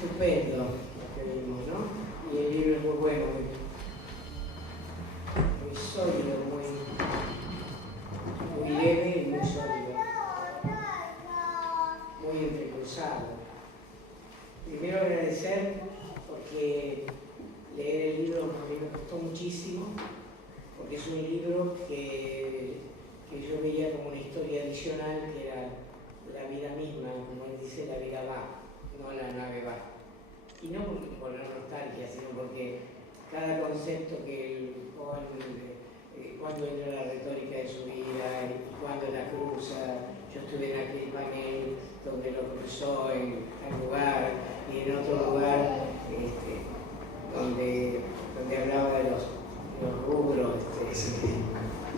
Estupendo lo que vimos, ¿no? Y el libro es muy bueno, muy sólido, muy leve y muy sólido, muy entrecruzado. Primero agradecer porque leer el libro a mí me costó muchísimo, porque es un libro que yo veía como una historia adicional, que era la vida misma, como él dice, la vida va, no la nave va. Y no por la nostalgia, sino porque cada concepto que él pone, cuando entra la retórica de su vida y cuando la cruza, yo estuve en aquel panel donde lo cruzó en tal lugar y en otro lugar donde hablaba de los rubros,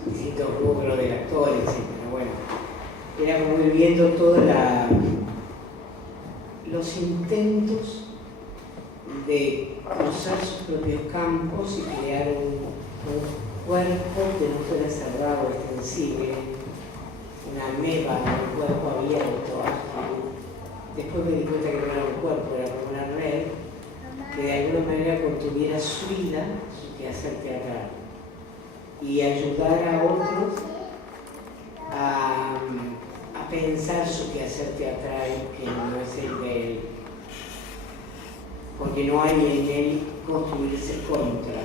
distintos rubros del actor, etc. Bueno, era como ir viendo todos los intentos de cruzar sus propios campos y crear un cuerpo que no fuera cerrado, extensible, una ameba, un cuerpo abierto, ágil. Después me di cuenta que no era un cuerpo, era como una red que de alguna manera contuviera su vida, su quehacer teatral, y ayudar a otros a pensar su quehacer teatral, que no es el de él, porque no hay en él construirse contra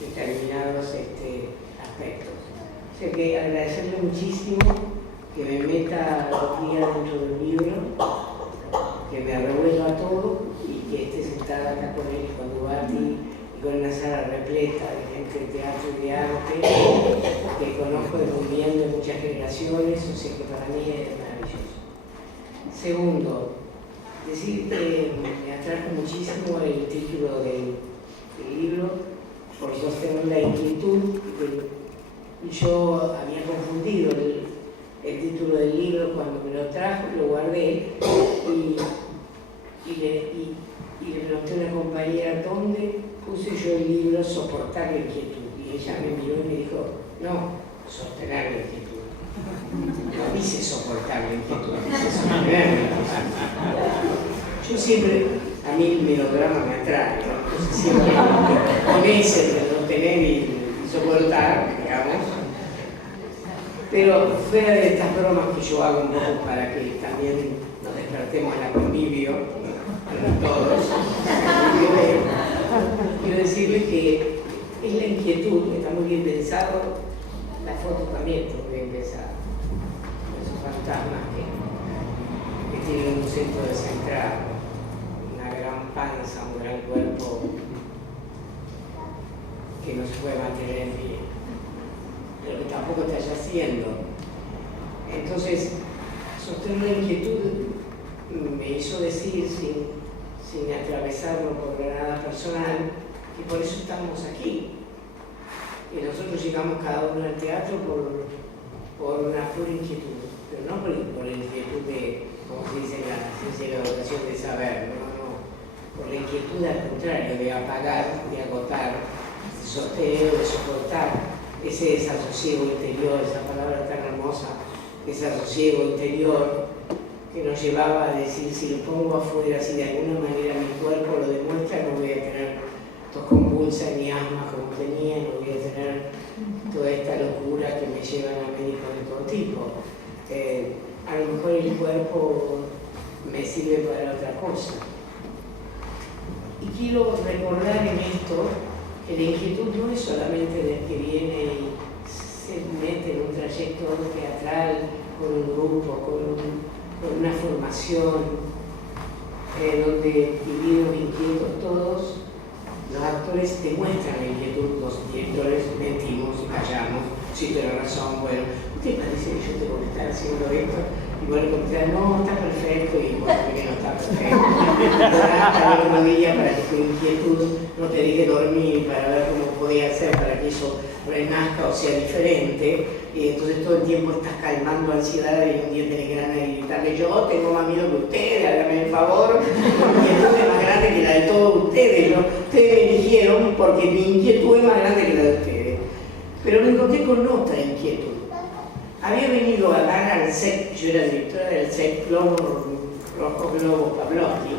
determinados aspectos. O sea que agradecerle muchísimo que me meta los días dentro del libro, que me revuelva todo y que esté sentada acá con él y con Dubati y con una sala repleta de gente de teatro y de arte que conozco de muy bien de muchas generaciones, o sea que para mí es maravilloso. Segundo, decir que me atrajo muchísimo el título del libro por sostener la inquietud. Yo había confundido el título del libro cuando me lo trajo, lo guardé y le pregunté a una compañera dónde puse yo el libro Soportar la inquietud, y ella me miró y me dijo, no, sostener la inquietud. No dice soportar la inquietud, dice sostener la inquietud. Yo siempre, a mí el melodrama me atrae, ¿no? Entonces siempre con ese de no tener y soportar, digamos. Pero fuera de estas bromas que yo hago un poco para que también nos despertemos en la convivio, para todos, quiero decirles que es la inquietud, que está muy bien pensado, la foto también está muy bien pensada. Esos fantasmas que tienen un centro descentrado, una gran panza, un gran cuerpo que no se puede mantener en pie, pero que tampoco está yaciendo. Entonces, sostener la inquietud me hizo decir, sin atravesarlo por nada personal, que por eso estamos aquí. Que nosotros llegamos cada uno al teatro por una pura inquietud, pero no por la inquietud de, como se dice en la ciencia y la educación, de saber, no, por la inquietud al contrario, de apagar, de agotar, de sostener, de soportar ese desasosiego interior, esa palabra tan hermosa, desasosiego interior, que nos llevaba a decir, si lo pongo afuera, si de alguna manera mi cuerpo lo demuestra, no voy a tener tos convulsa ni asma como tenía, no voy a tener toda esta locura que me llevan a médicos de todo tipo. A lo mejor el cuerpo me sirve para otra cosa. Y quiero recordar en esto que la inquietud no es solamente del que viene y se mete en un trayecto teatral con un grupo, con una formación donde vivimos inquietos todos. Los actores demuestran la inquietud, los directores mentimos y callamos, sí, tiene razón, bueno, ¿te parece que yo tengo que estar haciendo esto? Y bueno, contestar, no, está perfecto, y bueno, que no está perfecto. Ahora una guía para que tu inquietud no te deje dormir, para ver cómo podía ser, para que eso renazca o sea diferente, y entonces todo el tiempo estás calmando ansiedad y un día tenés ganas de gritarle, yo tengo más miedo que ustedes, háganme el favor, mi inquietud es más grande que la de todos ustedes, ¿no? Ustedes me eligieron porque mi inquietud es más grande que la de ustedes. Pero me encontré con otra inquietud. Había venido a dar al set, yo era directora del set Clown Rojo Globo Pavlovsky.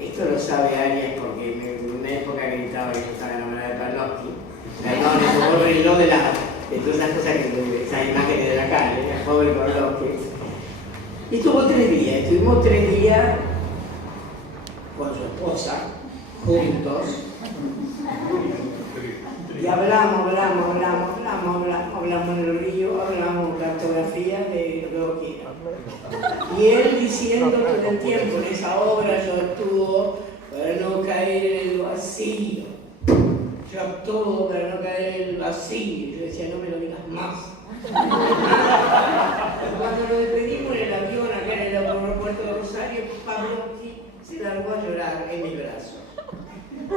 Esto lo sabe Arias porque en una época gritaba que yo estaba enamorada de Pavlovsky. No, le tocó el reloj de todas esas cosas, esas imágenes de la calle, el pobre Pavlovsky. Y estuvo 3 días, estuvimos 3 días con su esposa, juntos. Y hablamos en el río, hablamos cartografía de lo que era. Y él diciendo todo el tiempo, en esa obra yo actúo para no caer en el vacío. Yo actúo para no caer en el vacío. Yo decía, no me lo digas más. Cuando nos despedimos en el avión acá en el aeropuerto de Rosario, Pavlovsky se largó a llorar en mis brazos.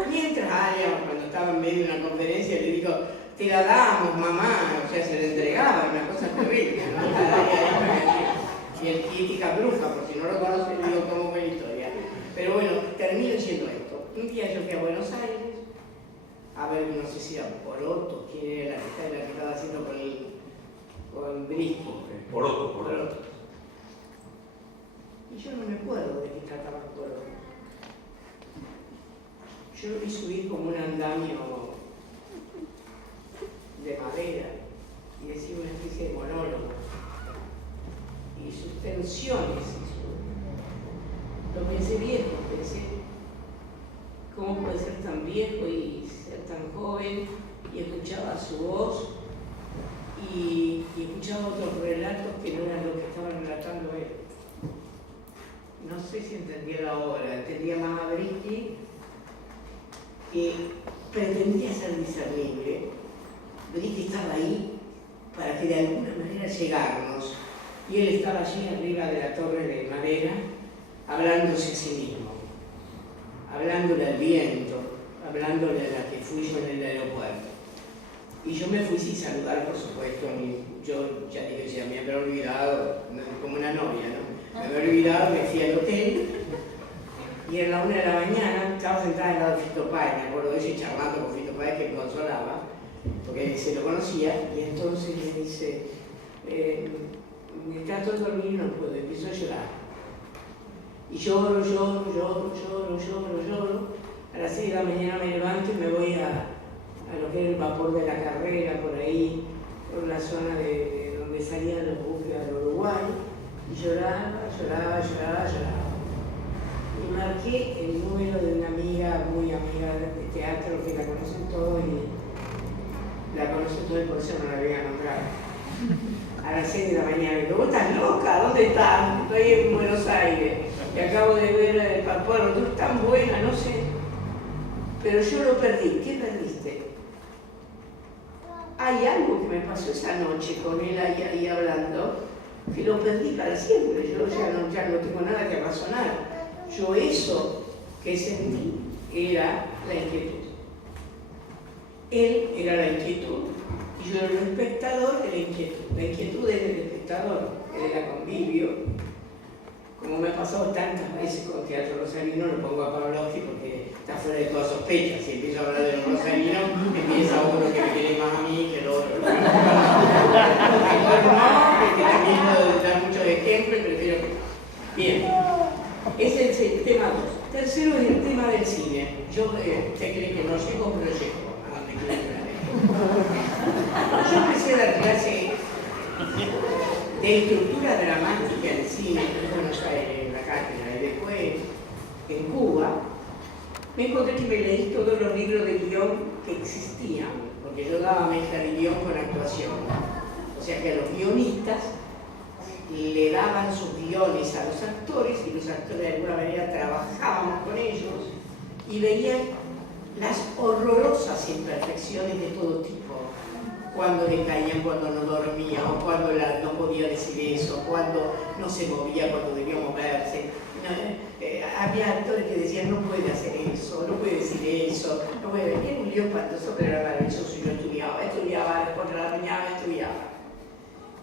Mientras Arias, cuando estaba en medio de una conferencia, le dijo, te la damos, mamá, o sea, se le entregaba, una cosa terrible, ¿no? Y el Títica Bruja, por si no lo conocen, le digo cómo fue la historia. Pero bueno, termino diciendo esto. Un día yo fui a Buenos Aires, a ver, no sé si era Poroto, quién era la que estaba haciendo con Brisky. Poroto. Y yo no me acuerdo de qué trataba Poroto. Yo lo vi subir como un andamio de madera y decía una especie de monólogo. Y sus tensiones, lo pensé viejo, pensé cómo puede ser tan viejo y ser tan joven, y escuchaba su voz y escuchaba otros relatos que no eran lo que estaban relatando él. No sé si entendía la obra, entendía más a Brisky, que pretendía ser discernible. Brisky estaba ahí para que de alguna manera llegarnos, y él estaba allí arriba de la torre de madera, hablándose a sí mismo, hablándole al viento, hablándole a la que fui yo en el aeropuerto. Y yo me fui sin saludar, por supuesto, yo ya dije, ya me había olvidado, como una novia, ¿no? Me había olvidado, me fui al hotel, y a la 1 de la mañana estaba sentada al lado de Fito Páez, me acuerdo de ella charlando con Fito Páez, que me consolaba, porque se lo conocía, y entonces me dice, me trato de dormir y no puedo, empiezo a llorar. Y lloro. A las 6 de la mañana me levanto y me voy a lo que era el vapor de la Carrera, por ahí, por la zona de donde salían los buques al Uruguay, y lloraba. Y marqué el número de una amiga, muy amiga de teatro, que la conocen todos y por eso no la voy a nombrar. A las 6 de la mañana, y digo, ¿vos estás loca? ¿Dónde estás? Estoy en Buenos Aires y acabo de ver el Papuero, tú estás tan buena, no sé. Pero yo lo perdí. ¿Qué perdiste? Hay algo que me pasó esa noche con él ahí hablando, que lo perdí para siempre. Yo ya no tengo nada que razonar. Yo eso que sentí era la inquietud. Él era la inquietud y yo era el espectador de la inquietud. La inquietud es del espectador, es de la convivio. Como me ha pasado tantas veces con Teatro Rosarino, lo pongo a Pavlovsky porque está fuera de toda sospecha. Si empiezo a hablar de los rosarinos, empieza uno que me quiere más a mí que el otro. Mejor no, porque también puedo dar muchos ejemplos, prefiero que... Bien, ese es el tema 2. Tercero es el tema del cine. Usted cree que no llego, pero llego a donde quiera llegar. Yo empecé a dar clase de estructura dramática en cine en Buenos Aires, en la cátedra, y después en Cuba, me encontré que me leí todos los libros de guión que existían, porque yo daba mezcla de guión con actuación. O sea que a los guionistas le daban sus guiones a los actores y los actores de alguna manera trabajábamos con ellos y veían las horrorosas imperfecciones de todo tipo. Cuando le caían, cuando no dormía, o cuando no podía decir eso, cuando no se movía, cuando debía moverse. Había actores que decían, no puede hacer eso, no puede decir eso, no puede venir un lío espantoso, pero era maravilloso. Yo estudiaba, después de la mañana estudiaba.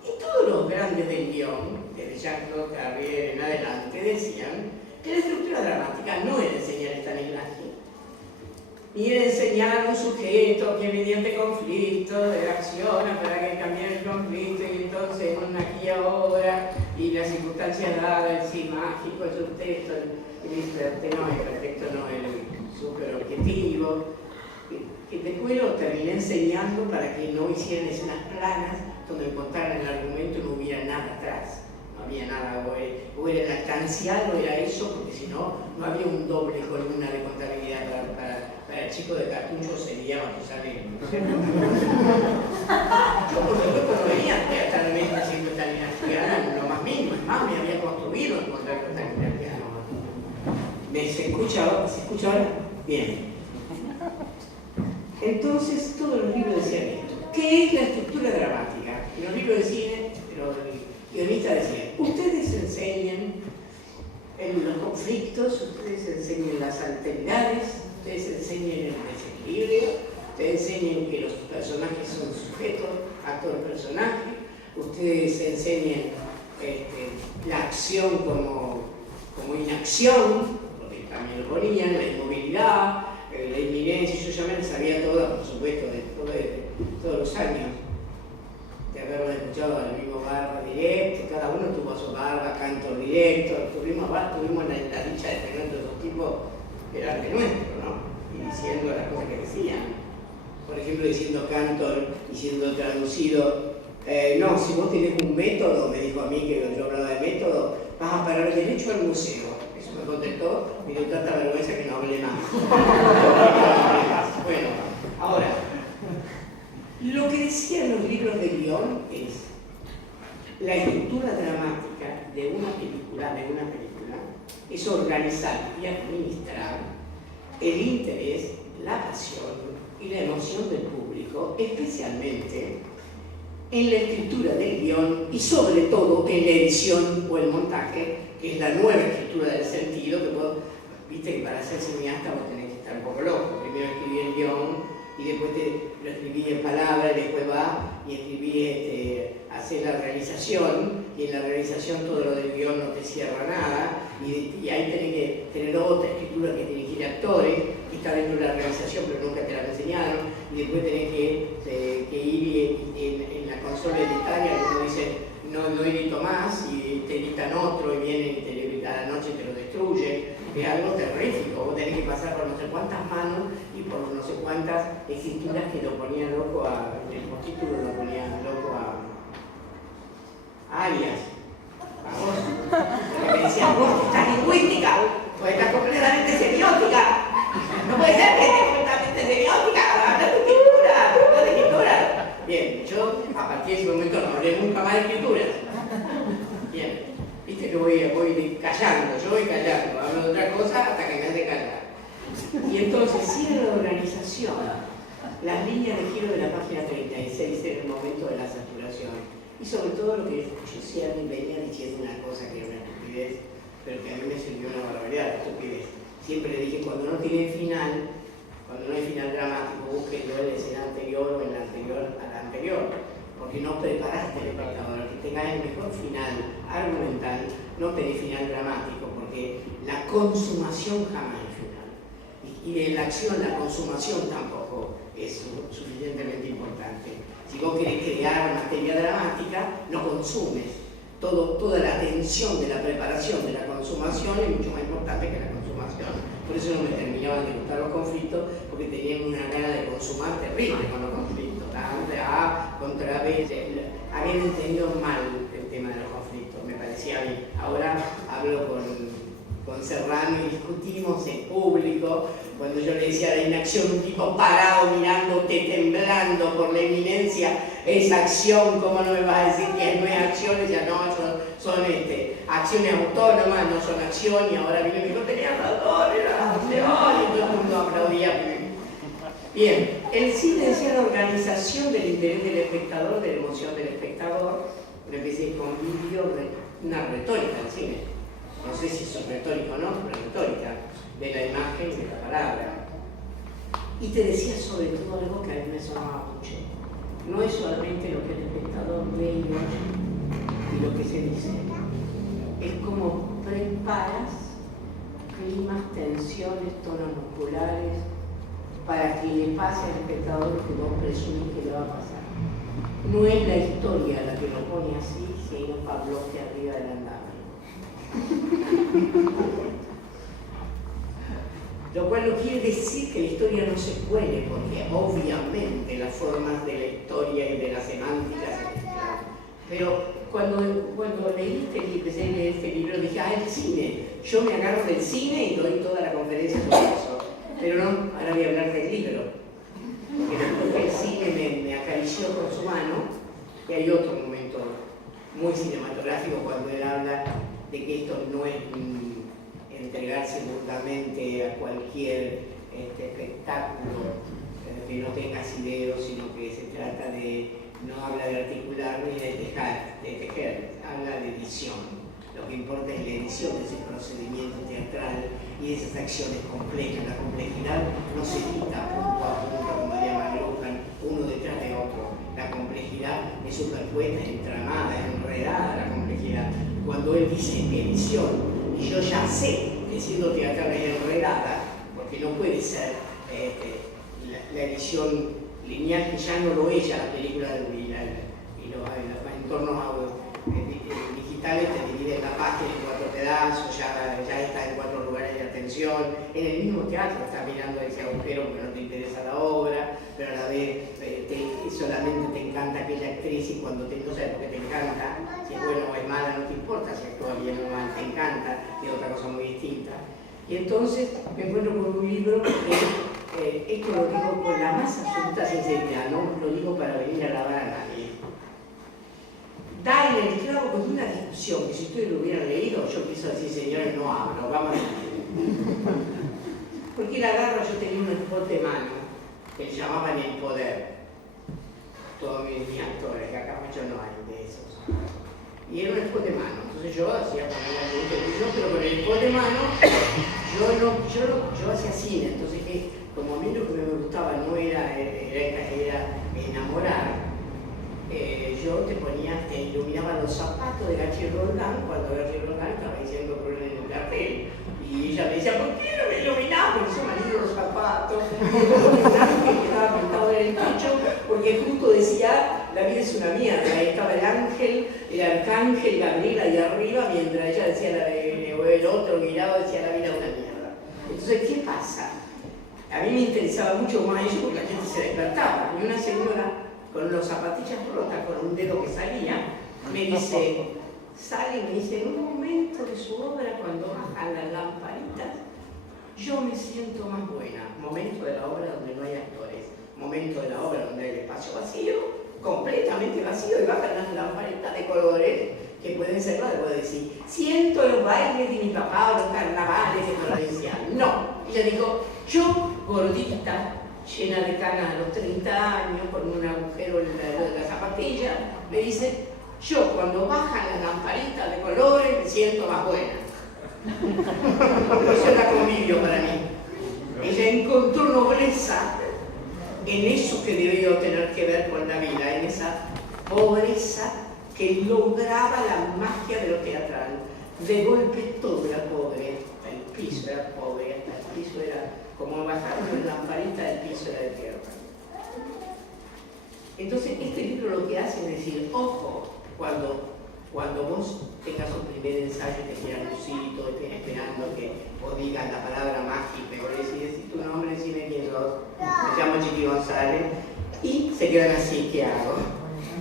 Y todos los grandes del guión, desde Jean-Claude Carrier en adelante, decían que la estructura dramática no era enseñar Stanislavski, ni era enseñar a un sujeto que mediante conflicto reacciona para que cambiara el conflicto y entonces una aquí ahora y las circunstancias dadas, sí, mágico, el subtexto, el hipertexto no, el superobjetivo, que después lo terminé enseñando para que no hicieran escenas planas donde contaran el argumento y no hubiera nada atrás. No había nada, o era lactancial o era eso, porque si no, no había un doble columna de contabilidad para el chico de cartucho, sería Matusalén. Yo por supuesto no venía teatralmente haciendo Stalingradiano, lo más mínimo, es más, me había construido el contrato Stalingradiano. ¿Se escucha ahora? Bien. Entonces, todos los libros decían esto. ¿Qué es la estructura dramática? En los libros de cine, los guionistas decían, ustedes enseñan en los conflictos, ustedes enseñan las alteridades, ustedes enseñan el desequilibrio, ustedes enseñan que los personajes son sujetos, actor-personaje, ustedes enseñan la acción como inacción, porque también lo ponían, la inmovilidad, la inminencia. Yo ya me sabía toda, por supuesto, de todos los años de haberlo escuchado al mismo Barba directo, cada uno tuvo su Barba, Cantor directo, tuvimos la dicha de tener todos esos tipos que eran de nuestro, ¿no? Y diciendo las cosas que decían. Por ejemplo, diciendo Cantor, diciendo traducido, no, si vos tenés un método, me dijo a mí que yo hablaba de método, vas a parar derecho al museo. Eso me contestó, me dio tanta vergüenza que no hablé más. Bueno, ahora, lo que decían los libros de guión es la estructura dramática de una película es organizar y administrar el interés, la pasión y la emoción del público, especialmente en la escritura del guión y sobre todo en la edición o el montaje, que es la nueva escritura del sentido, que viste que para ser cineasta vos tenés que estar un poco loco. Primero escribí el guión y después lo escribí en palabras, y después va y escribí, hacer la realización, y en la realización todo lo del guión no te cierra nada, y ahí tenés que tener otra escritura que dirigir actores, que está dentro de la realización pero nunca te la enseñaron, y después tenés que ir en la consola editaria, uno dice, no edito más, y te editan otro, y vienen y te a la noche te lo destruye, es algo terrífico. Vos tenés que pasar por no sé cuántas manos y por no sé cuántas escrituras que lo ponían loco el postítulo lo ponían loco a Arias, a vos, porque me decían, vos estás lingüística, vos estás completamente semiótica, no puede ser que estés completamente semiótica, hablas de escritura, Bien, yo a partir de ese momento no hablé nunca más de escrituras. Bien. Viste que voy callando, yo voy callando, hablo de otra cosa hasta que me hace callar. Y entonces, si era la organización, las líneas de giro de la página 36 en el momento de la saturación, y sobre todo lo que Giussiani venía diciendo una cosa que era una estupidez, pero que a mí me sirvió una barbaridad, estupidez. Siempre le dije, cuando no tiene final, cuando no hay final dramático, búsquenlo en la escena anterior o en la anterior a la anterior, porque no preparaste el espectador, que tengas el mejor final argumental, no tenés final dramático, porque la consumación jamás es final. Y en la acción la consumación tampoco es suficientemente importante. Si vos querés crear materia dramática, no consumes. Toda la tensión de la preparación, de la consumación es mucho más importante que la consumación. Por eso no me terminaban de gustar los conflictos, porque tenían una gana de consumar terrible con los conflictos. Contra B, habían entendido mal el tema de los conflictos, me parecía a mí. Ahora hablo con Serrano y discutimos en público, cuando yo le decía la inacción, un tipo parado mirándote, temblando por la inminencia, esa acción, ¿cómo no me vas a decir que no es acción? Ya no, son acciones autónomas, no son acción, y ahora vino y me dijo, tenía razón, era acción, y todo el mundo aplaudía. Bien, el cine decía la organización del interés del espectador, de la emoción del espectador, una especie de convivio, una retórica del cine. No sé si eso es retórico o no, pero retórica de la imagen y de la palabra. Y te decía sobre todo algo que a mí me sonaba mucho. No es solamente lo que el espectador ve y oye y lo que se dice. Es como preparas climas, tensiones, tonos musculares, para que le pase al espectador que vos presumís que le va a pasar. no es la historia la que lo pone así, sino Pavlovsky arriba del andamio. Lo cual no quiere decir que la historia no se cuele, porque obviamente las formas de la historia y de la semántica se mezclan. Pero cuando leí este libro, dije, el cine. Yo me agarro del cine y doy toda la conferencia sobre eso. Pero no, ahora voy a hablar del libro. Porque el cine me acarició con su mano, y hay otro momento muy cinematográfico cuando él habla de que esto no es entregarse burdamente a cualquier espectáculo que no tenga asidero, sino que se trata de, no habla de articular ni de tejer, habla de edición. Lo que importa es la edición de ese procedimiento teatral y de esas acciones complejas. La complejidad no se quita punto a punto, como diría McLuhan, uno detrás de otro. La complejidad es superpuesta, entramada, enredada la complejidad. Cuando él dice edición, y yo ya sé que siendo teatral es enredada, porque no puede ser la edición lineal, que ya no lo es ya la película de y los entornos digitales te dividen la página en 4 pedazos, ya está en 4 lugares de atención. En el mismo teatro estás mirando ese agujero porque no te interesa la obra, pero a la vez solamente te encanta aquella actriz, y cuando no sabes por qué te encanta, si es buena o es mala, no te importa si actúa bien o mal, te encanta, es otra cosa muy distinta. Y entonces me encuentro con un libro que, esto lo digo con la más absoluta sinceridad, no lo digo para venir a alabar a nadie. Da en el clavo con una discusión que si ustedes lo hubieran leído, yo quiso decir, señores, no hablo, vamos a porque la agarro, yo tenía un spot de mano que llamaban El Poder. Todos mis actores, que acá muchos no hay de esos. Y era un spot de mano, entonces yo hacía poner la televisión, pero con el spot de mano yo hacía cine, entonces como a mí lo que me gustaba no era enamorar, yo te iluminaba los zapatos de García Roldán cuando García Roldán estaba diciendo por en el cartel. Y ella me decía, ¿por qué no me iluminaba? Porque se me han ido los zapatos, que estaba pintado en el techo, porque justo decía, la vida es una mierda. Ahí estaba el ángel, el arcángel Gabriel ahí arriba, mientras ella decía, el otro miraba, decía, la vida es una mierda. Entonces, ¿qué pasa? A mí me interesaba mucho más eso porque la gente se despertaba. Y una señora con las zapatillas rotas, con un dedo que salía, me dice, en un momento de su obra, cuando bajan las lamparitas, yo me siento más buena. Momento de la obra donde no hay actores, momento de la obra donde hay el espacio vacío, completamente vacío, y bajan las lamparitas de colores, que pueden ser las de decir, siento los bailes de mi papá o los carnavales de Florencia. No, ella dijo, yo, gordita, llena de canas a los 30 años, con un agujero en la zapatilla, me dice, yo cuando bajan las lamparitas de colores me siento más buena. Eso era convivio para mí. Ella encontró nobleza en eso que debió tener que ver con la vida, en esa pobreza que lograba la magia de lo teatral. De golpe todo era pobre, hasta el piso era pobre, hasta el piso era como bajar una lamparita, el piso era de tierra. Entonces este libro lo que hace es decir, ojo, cuando vos tengas un primer ensayo que quieras lucir y todo estés esperando que vos digas la palabra mágica, o decís tu nombre, decime quién sos, me llamo Chiqui González, y se quedan así, ¿qué hago?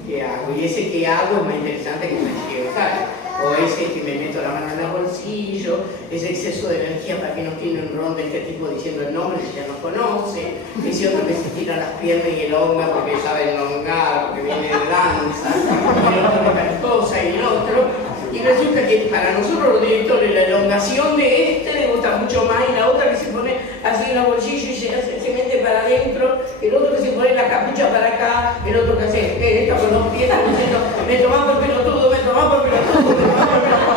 ¿Qué hago? Y ese ¿qué hago? Es más interesante que me Chiqui González. O ese que me meto la mano en el bolsillo, ese exceso de energía para que no tiene un ron de este tipo diciendo el nombre si ya no conoce, ese otro que se tira las piernas y elonga porque sabe elongar, porque viene de danza, y el otro que tal cosa y el otro. Y resulta que para nosotros los directores la elongación de este le gusta mucho más, y la otra que se pone así en el bolsillo y se mete para adentro, el otro que se pone la capucha para acá, el otro que hace esta con los pies diciendo me tomás por pelotudo, me tomás por pelotudo, me tomás por pelotudo.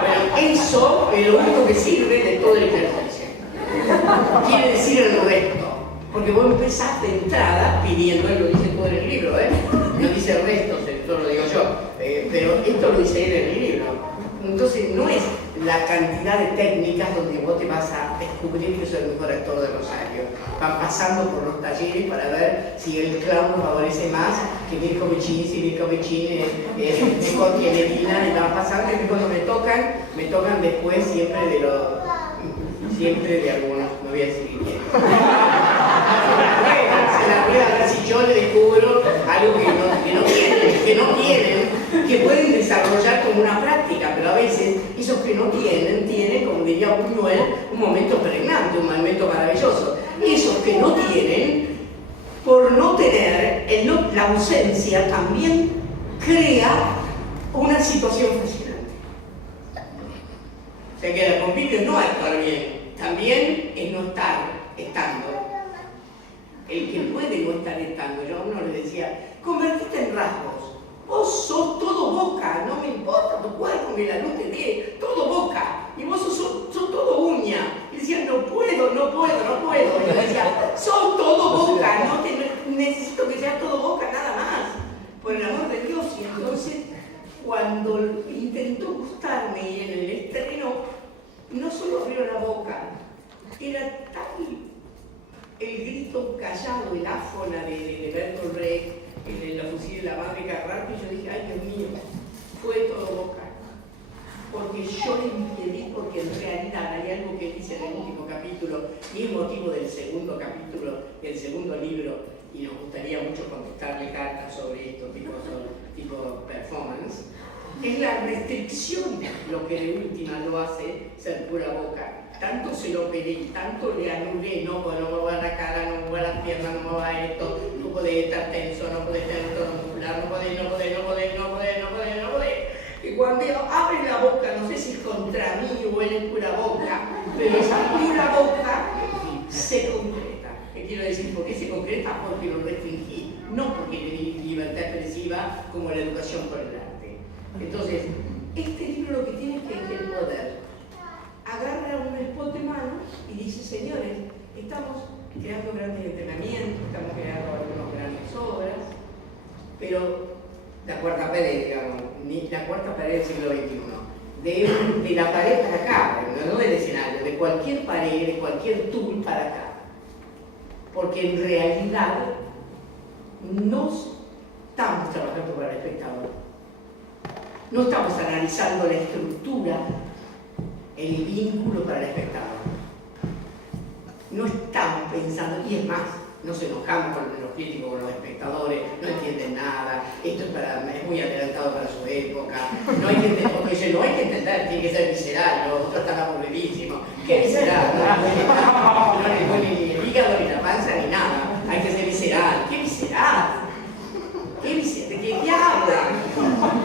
Bueno, eso es lo único que sirve de todo el ejercicio. Quiere decir el resto, porque vos empezás de entrada pidiendo, él lo dice todo en el libro, no dice restos, esto lo digo yo, pero esto lo dice él en el libro. Entonces no es la cantidad de técnicas donde vos te vas a descubrir que sos el mejor actor de Rosario. Van pasando por los talleres para ver si el clown nos favorece más que Mirko Vicini, si Mirko Vicini es mejor que Medina, y van pasando, y cuando me tocan después siempre de algunos, no voy a decir quién. Se la voy a ver si yo le descubro algo que no tienen, que pueden desarrollar como una práctica, pero a veces esos que no tienen, como diría Buñuel, un momento pregnante, un momento maravilloso. Esos que no tienen, por no tener, la ausencia también crea una situación fascinante. O sea que la convivio no es estar bien, también es no estar estando. El que puede no estar estando, yo a uno le decía, convertite en rasgos. Vos sos todo boca, no me importa tu cuerpo, que la luz te dé, todo boca. Y vos sos todo uña. Y decía, no puedo. Y yo decía, sos todo boca, necesito que seas todo boca, nada más. Por el amor de Dios. Y entonces, cuando intentó gustarme y en el estreno, no solo abrió la boca, era tal el grito callado, el áfona de Bertolt Brecht, en la fusil de la madre Carrara, y yo dije, ay Dios mío, fue todo boca. Porque yo le impedí, porque en realidad hay algo que dice en el último capítulo, y es motivo del segundo capítulo, del segundo libro, y nos gustaría mucho contestarle cartas sobre esto, tipo performance, es la restricción lo que de última lo hace ser pura boca. Tanto se lo pedí, tanto le anulé, no mueva la cara, no mueva las piernas, no mueva esto, no podés estar tenso, no podés tener tono muscular, no podés. Y cuando abre la boca, no sé si es contra mí o él es pura boca, pero esa pura boca se concreta. ¿Qué quiero decir? ¿Por qué se concreta? Porque lo restringí, no porque le di libertad expresiva como la educación por el arte. Entonces, este libro lo que tiene es que el poder agarra un spot de mano y dice, señores, estamos creando grandes entrenamientos, estamos creando algunas grandes obras, pero la cuarta pared, digamos, ni la cuarta pared del siglo XXI, de la pared para acá, no del escenario, de cualquier pared, de cualquier tool para acá. Porque en realidad no estamos trabajando para el espectador, no estamos analizando la estructura, el vínculo para el espectador. No estamos pensando, y es más, nos enojamos con los críticos, con los espectadores, no entienden nada, esto es muy adelantado para su época, no hay que entender, tiene que ser visceral, los otros están aburridísimos, ¿qué visceral? No le pone ni el hígado, ni la panza, ni nada, hay que ser visceral, ¿qué visceral? ¿De qué hablan?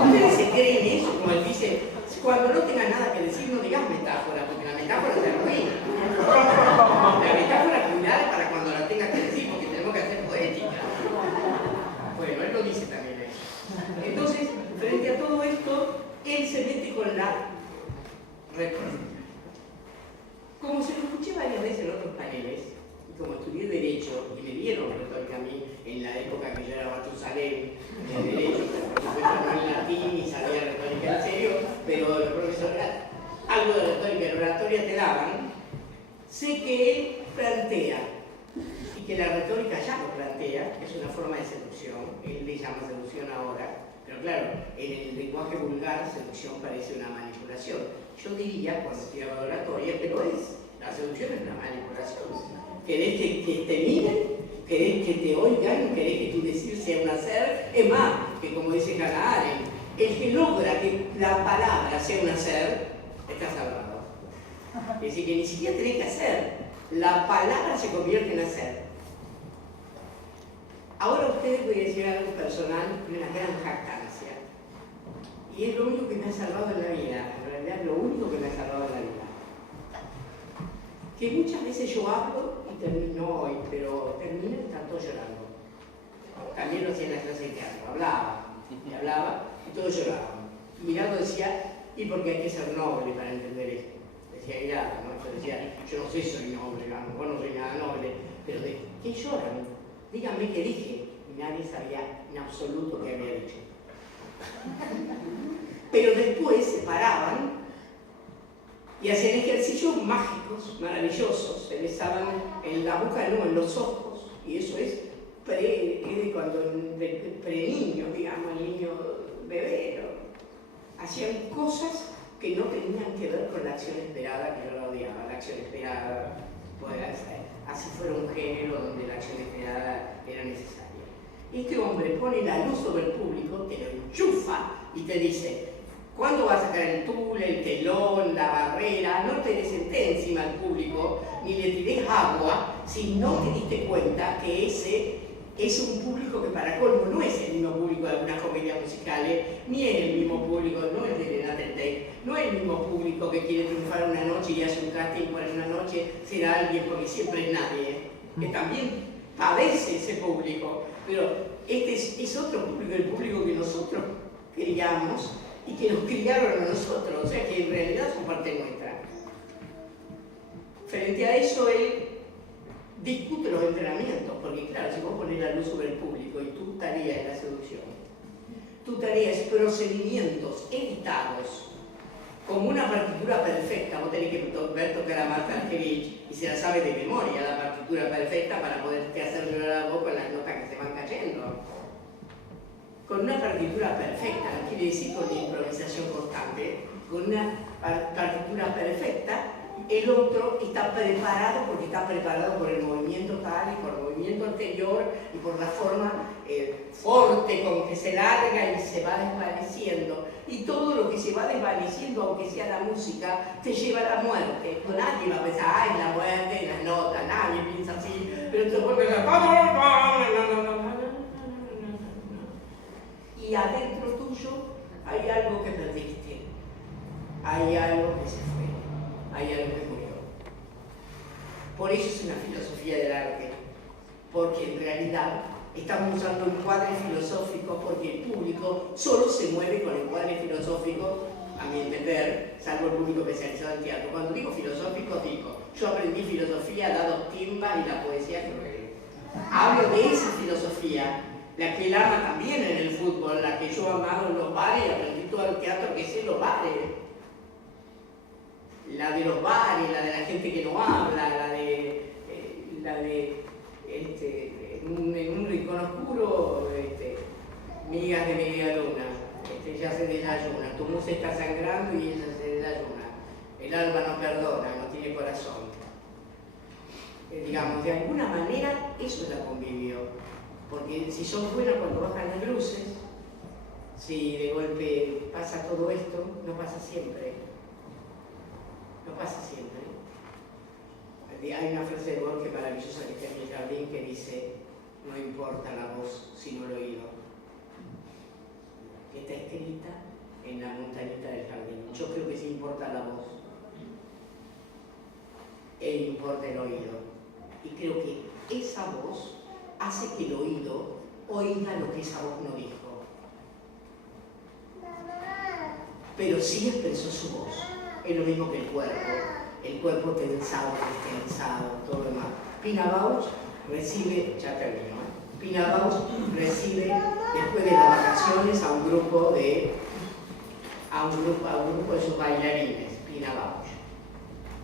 ¿Ustedes se creen eso? Como él dice, cuando no tenga nada que decir, no digas metáfora, porque la metáfora te arruina. La metáfora cuidada para cuando la tengas que decir, porque tenemos que hacer poética. Bueno, él lo dice también eso. Entonces, frente a todo esto, él se mete con la retórica. Como se lo escuché varias veces en otros paneles, y como estudié Derecho, y me dieron retórica a mí en la época que yo era Matusalén de Derecho, por supuesto no en latín y sabía retórica en serio, pero los profesores algo de retórica y oratoria te daban. Sé que él plantea, y que la retórica ya lo plantea, que es una forma de seducción, él le llama seducción ahora, pero claro, en el lenguaje vulgar, seducción parece una manipulación. Yo diría, cuando estudiaba oratoria, pero la seducción es una manipulación. ¿Querés que te miren? ¿Querés que te oigan? ¿Querés que tu decir sea un hacer? Es más, que como dice Hannah Arendt, el que logra que la palabra sea un hacer, está salvado. Es decir, que ni siquiera tenés que hacer, la palabra se convierte en hacer. Ahora a ustedes voy a decir algo personal, una gran jactancia. Y es lo único que me ha salvado en la vida, en realidad lo único que me ha salvado en la vida. Que muchas veces yo hablo y termino hoy, pero termino tanto llorando. También lo hacía en la clase de teatro, hablaba y todos lloraban. Y mirando decía, ¿y porque hay que ser noble para entender esto? Decía Irata, ¿no? Yo decía, yo no sé si soy noble, a lo mejor no soy nada noble, pero ¿de qué lloran? Díganme qué dije. Y nadie sabía en absoluto qué había dicho. pero después se paraban y hacían ejercicios mágicos, maravillosos, se besaban en la boca, no, en los ojos, y eso es de cuando pre-niño, digamos, el niño bebé, ¿no? Hacían cosas que no tenían que ver con la acción esperada, que yo la odiaba, la acción esperada, pues, así fuera un género donde la acción esperada era necesaria. Este hombre pone la luz sobre el público, te lo enchufa y te dice, ¿cuándo vas a sacar el tul, el telón, la barrera? No te des encima al público, ni le tires agua, si no te diste cuenta que ese es un público que para colmo no es el mismo público de algunas comedias musicales, ni es el mismo público, no es de Elena del Tec, no es el mismo público que quiere triunfar una noche y hace un casting para una noche ser alguien, porque siempre es nadie, que también padece ese público, pero este es otro público, el público que nosotros criamos y que nos criaron a nosotros, o sea que en realidad son parte nuestra. Frente a eso, él discute los entrenamientos, porque claro, si vos pones la luz sobre el público y tu tarea es la seducción, tu tarea es procedimientos editados, como una partitura perfecta, vos tenés que ver tocar a Marta Argerich y se la sabe de memoria la partitura perfecta para poderte hacer llorar a vos con las notas que se van cayendo. Con una partitura perfecta, no quiere decir con una improvisación constante, con una partitura perfecta, el otro está preparado porque está preparado por el movimiento tal y por el movimiento anterior y por la forma fuerte con que se larga y se va desvaneciendo. Y todo lo que se va desvaneciendo, aunque sea la música, te lleva a la muerte. Nadie va a pensar, ay, la muerte, la nota, nadie piensa así, pero te vuelve a... Y adentro tuyo hay algo que perdiste, hay algo que se fue, hay algo que murió. Por eso es una filosofía del arte, porque en realidad estamos usando encuadres filosóficos porque el público solo se mueve con encuadres filosóficos, a mi entender, salvo el público especializado en teatro. Cuando digo filosófico, digo, yo aprendí filosofía dado Timba y la poesía que hablo de esa filosofía, la que él ama también en el fútbol, la que yo he amado en los bares y aprendí todo el teatro que sé en los bares. La de los bares, la de la gente que no habla, la de en un rincón oscuro, migas de media luna, ya se desayuna, tu musa está sangrando y ella se desayuna, el alma no perdona, no tiene corazón. Digamos, de alguna manera eso es la convivio. Porque si son buenos cuando bajan las luces, si de golpe pasa todo esto, no pasa siempre. No pasa siempre. Hay una frase de Borges maravillosa que está en el jardín que dice, no importa la voz sino el oído. Que está escrita en la montañita del jardín. Yo creo que sí importa la voz. E importa el oído. Y creo que esa voz hace que el oído oiga lo que esa voz no dijo. Pero sí expresó su voz. Es lo mismo que el cuerpo tensado, todo lo demás. Pina Bausch recibe, ya termino, Pina Bausch recibe después de las vacaciones a un grupo de sus bailarines, Pina Bausch.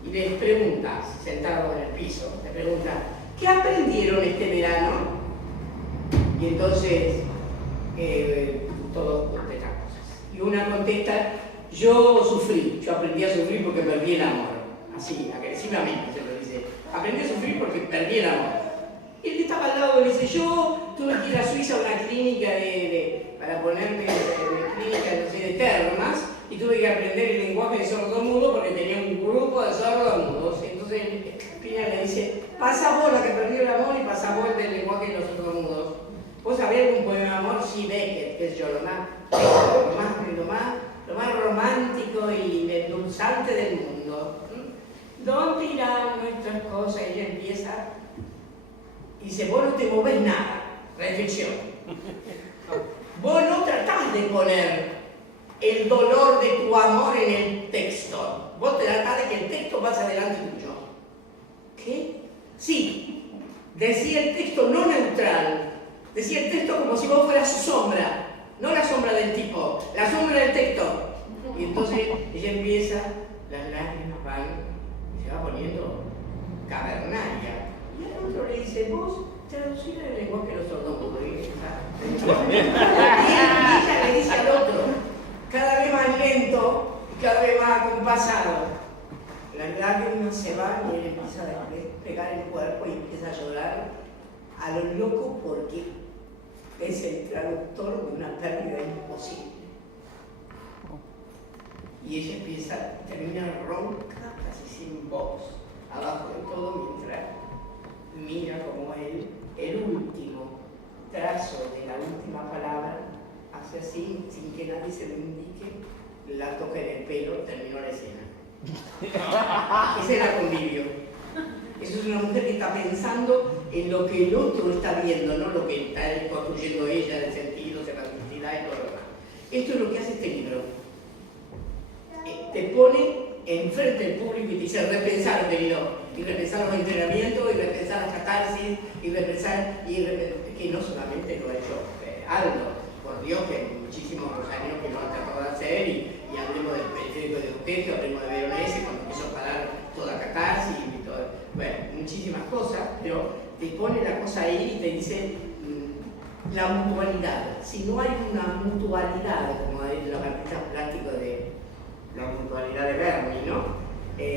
Y les pregunta, sentado en el piso, les pregunta, ¿qué aprendieron este verano? Y entonces, todos contestan cosas. Y una contesta, yo aprendí a sufrir porque perdí el amor. Así, agresivamente se lo dice. Aprendí a sufrir porque perdí el amor. Y el que estaba al lado le dice, yo tuve que ir a Suiza a una clínica para ponerme clínica, no sé, de termas, y tuve que aprender el lenguaje de sordomudo porque tenía un grupo de sordomudos. Entonces Pina le dice, pasa vos la que perdió el amor y pasa vos del lenguaje de los sordomudos. ¿Vos sabés algún poema de amor? Sí, Beckett, que es yo, lo más romántico y endulzante del mundo. ¿Dónde irán nuestras cosas? Y ella empieza y dice, vos no te movés nada. Reflexión. Vos no tratás de poner el dolor de tu amor en el texto. Vos tratás de que el texto pase adelante tuyo. ¿Qué? Sí. Decía el texto no neutral. Decía el texto como si vos fueras su sombra. No la sombra del tipo, la sombra del texto. Entonces ella empieza, las lágrimas van, y se va poniendo cavernaria. Y al otro le dice, vos traducir el lenguaje de los sordomudos. Y ella le dice al otro, cada vez más lento y cada vez más acompasado. Las lágrimas se van y él empieza a despegar el cuerpo y empieza a llorar a lo loco porque es el traductor de una pérdida imposible. Y ella empieza, termina ronca, casi sin voz, abajo de todo, mientras mira como él, el último trazo de la última palabra, hace así, sin que nadie se lo indique, la toca en el pelo, terminó la escena. Ese era convivio. Eso es una mujer que está pensando en lo que el otro está viendo, no lo que está construyendo ella, de sentidos, de plasticidad y todo lo demás. Esto es lo que hace este libro. Te pone enfrente del público y te dice repensar, y repensar los entrenamientos, y repensar las catarsis, y repensar, que no solamente lo ha hecho Aldo, por Dios, que muchísimos años que lo han tratado de hacer, y hablemos del periférico de Eugenio, hablemos de Veronese, cuando empezó a parar toda catarsis, y todo, bueno, muchísimas cosas, pero te pone la cosa ahí y te dice la mutualidad. Si no hay una mutualidad, como dicen los artistas plásticos de la mutualidad de Berni, ¿no?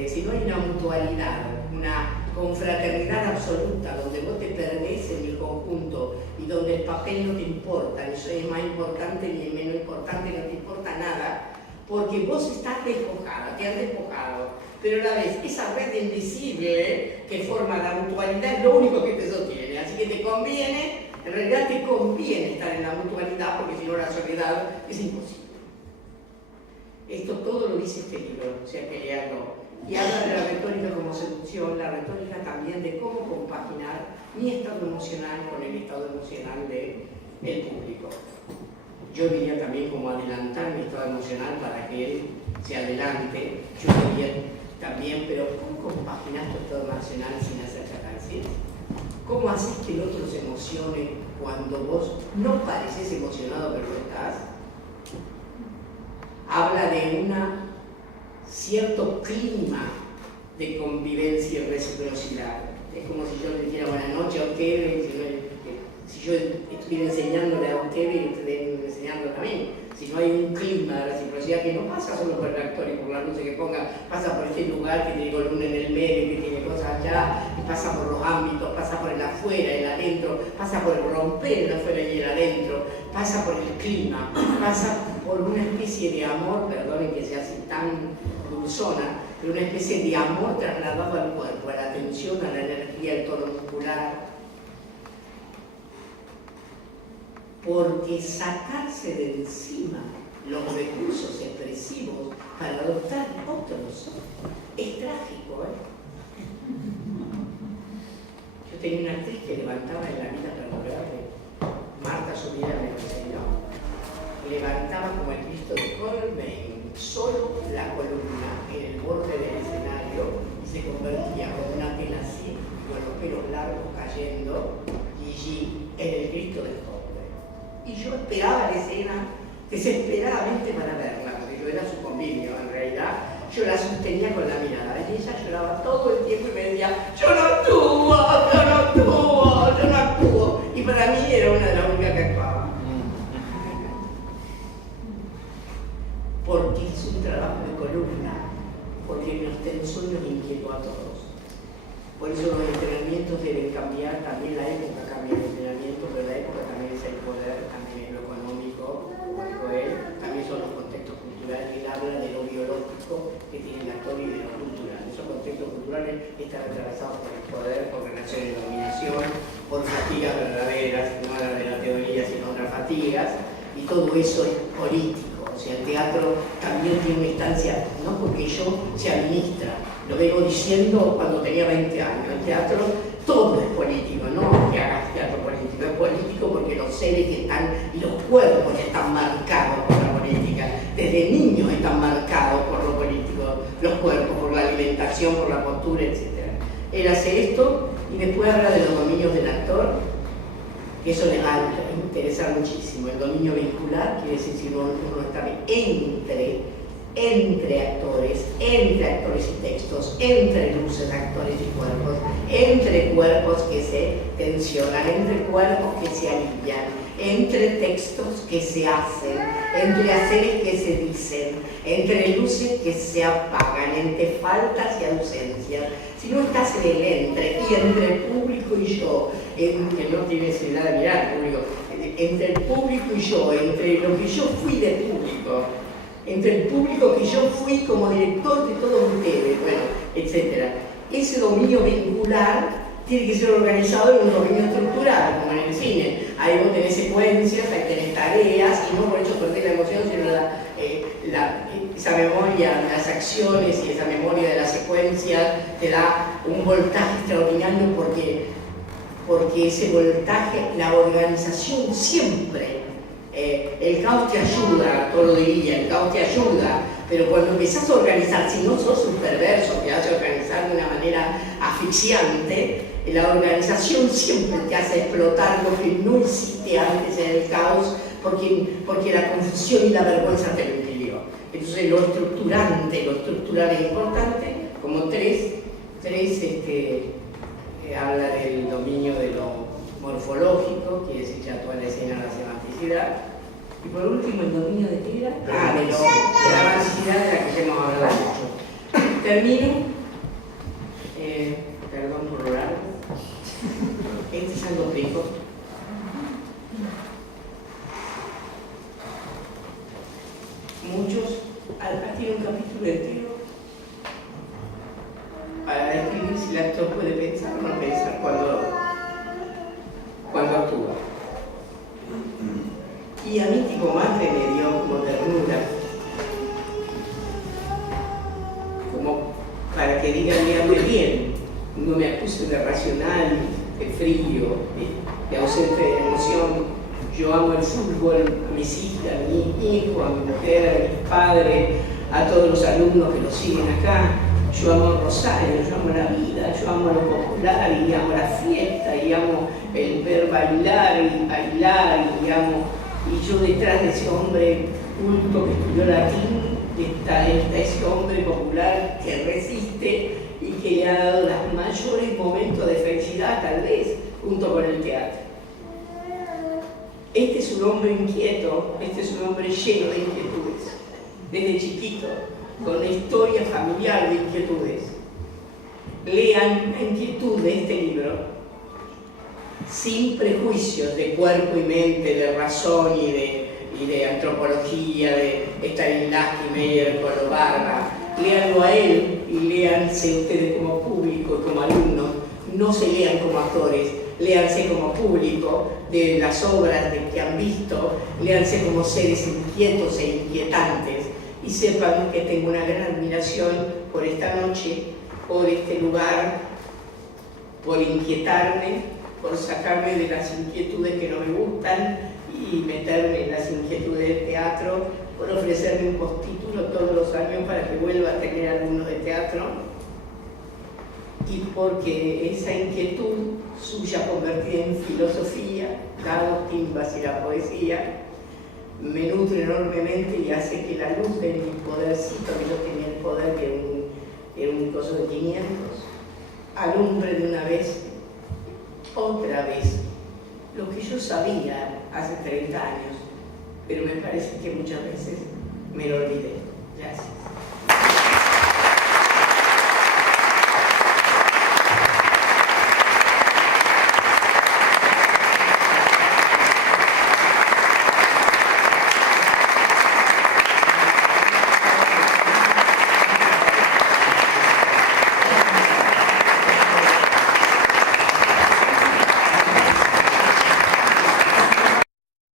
Si no hay una mutualidad, una confraternidad absoluta, donde vos te perdés en el conjunto y donde el papel no te importa, ni es más importante ni es menos importante, no te importa nada, porque vos estás despojada, te has despojado, pero a la vez esa red invisible que forma la mutualidad es lo único que te sostiene, así que te conviene, en realidad te conviene estar en la mutualidad, porque si no la soledad es imposible. Esto todo lo dice este libro, o sea que leanlo. Y habla de la retórica como seducción, la retórica también de cómo compaginar mi estado emocional con el estado emocional del público. Yo diría también como adelantar mi estado emocional para que él se adelante. Yo diría también, pero ¿cómo compaginas tu estado emocional sin hacer catarsis? ¿Cómo haces que el otro se emocione cuando vos no pareces emocionado pero lo estás? Habla de un cierto clima de convivencia y reciprocidad. Es como si yo le dijera buenas noches a ustedes, si yo estuviera enseñándole a ustedes y ustedes enseñándole a mí. Si no hay un clima de reciprocidad que no pasa solo por el actor y por la luz que ponga, pasa por este lugar que tiene columna en el medio, que tiene cosas allá, y pasa por los ámbitos, pasa por el afuera, el adentro, pasa por el romper el afuera y el adentro, pasa por el clima, pasa por una especie de amor, perdonen que sea así tan dulzona, pero una especie de amor trasladado al cuerpo, a la atención, a la energía, al tono muscular. Porque sacarse de encima los recursos expresivos para adoptar otros es trágico, Yo tenía una actriz que levantaba en la vida perdurable, Marta Subira me lo enseñó, levantaba como el Cristo de Colmain, solo la columna en el borde del escenario y se convertía con una tela así, con los pelos largos cayendo, y en el Cristo de Colmain. Y yo esperaba la escena desesperadamente para verla, porque yo era su convivio, en realidad yo la sostenía con la mirada y ella lloraba todo el tiempo y me decía yo no actúo, yo no actúo, yo no actúo, y para mí era una de las únicas que actuaba. Porque es un trabajo de columna, porque nos tensó y nos inquietó a todos. Por eso los entrenamientos deben cambiar, también la época cambia el entrenamiento, pero la época también es el poder, también es lo económico, como dijo él, también son los contextos culturales. Él habla de lo biológico que tiene el actor y de lo cultural. Esos contextos culturales están atravesados por el poder, por relación de dominación, por fatigas verdaderas, no las de la teoría, sino otras fatigas, y todo eso es político. O sea, el teatro también tiene una instancia, no porque yo se administra, lo vengo diciendo cuando tenía 20 años. El teatro todo es político, no que hagas teatro político, es político porque los seres que están y los cuerpos están marcados por la política. Desde niños están marcados por lo político, los cuerpos, por la alimentación, por la postura, etc. Él hace esto y después habla de los dominios del actor, que eso les va a interesar muchísimo. El dominio vincular quiere decir si uno está entre entre actores y textos, entre luces, actores y cuerpos, entre cuerpos que se tensionan, entre cuerpos que se alivian, entre textos que se hacen, entre haceres que se dicen, entre luces que se apagan, entre faltas y ausencias. Si no estás en el entre, y entre el público y yo, que no tienes nada de mirar público, entre el público y yo, entre lo que yo fui de público, entre el público que yo fui como director de todos ustedes, bueno, etc. Ese dominio vincular tiene que ser organizado en un dominio estructural, como en el cine. Ahí vos tenés secuencias, ahí tenés tareas, y no por eso perdés la emoción, sino esa memoria de las acciones y esa memoria de las secuencias te da un voltaje extraordinario porque ese voltaje, la organización siempre, el caos te ayuda, todo lo diría, el caos te ayuda, pero cuando empezás a organizar, si no sos un perverso que hace organizar de una manera asfixiante, la organización siempre te hace explotar lo que no hiciste antes en el caos, porque la confusión y la vergüenza te lo impidió. Entonces lo estructural es importante, como tres habla del dominio de lo morfológico, quiere decir ya toda la escena de la semanticidad, y por último el dominio de qué era? De la gramática de la que hemos hablado mucho. Termino, perdón por lo largo, este es algo rico. Muchos, tiene un capítulo entero para describir si el actor puede pensar o no pensar cuando actúa. Y a mí tipo madre me dio como ternura, como para que digan me hable bien, no me acuse de racional, de frío, de ausente de emoción. Yo amo el fútbol, a mis hijas, a mi hijo, a mi mujer, a mis padres, a todos los alumnos que lo siguen acá. Yo amo Rosario, yo amo la vida, yo amo lo popular y amo la fiesta y amo el ver bailar y amo. Y yo detrás de ese hombre culto que estudió latín está ese hombre popular que resiste y que le ha dado los mayores momentos de felicidad, tal vez, junto con el teatro. Este es un hombre inquieto, este es un hombre lleno de inquietudes, desde chiquito, con una historia familiar de inquietudes. Lean la inquietud de este libro, sin prejuicios de cuerpo y mente, de razón y de antropología, de Stanislavski, Meyer, Barba. Léanlo a él y léanse ustedes como público y como alumnos. No se lean como actores, léanse como público de las obras que han visto, léanse como seres inquietos e inquietantes y sepan que tengo una gran admiración por esta noche, por este lugar, por inquietarme, por sacarme de las inquietudes que no me gustan y meterme en las inquietudes del teatro, por ofrecerme un postítulo todos los años para que vuelva a tener alumnos de teatro, y porque esa inquietud suya convertida en filosofía, dados timbas y la poesía, me nutre enormemente y hace que la luz de mi podercito, que yo tenía el poder que era un coso de 500, alumbre de una vez, otra vez, lo que yo sabía hace 30 años, pero me parece que muchas veces me lo olvidé.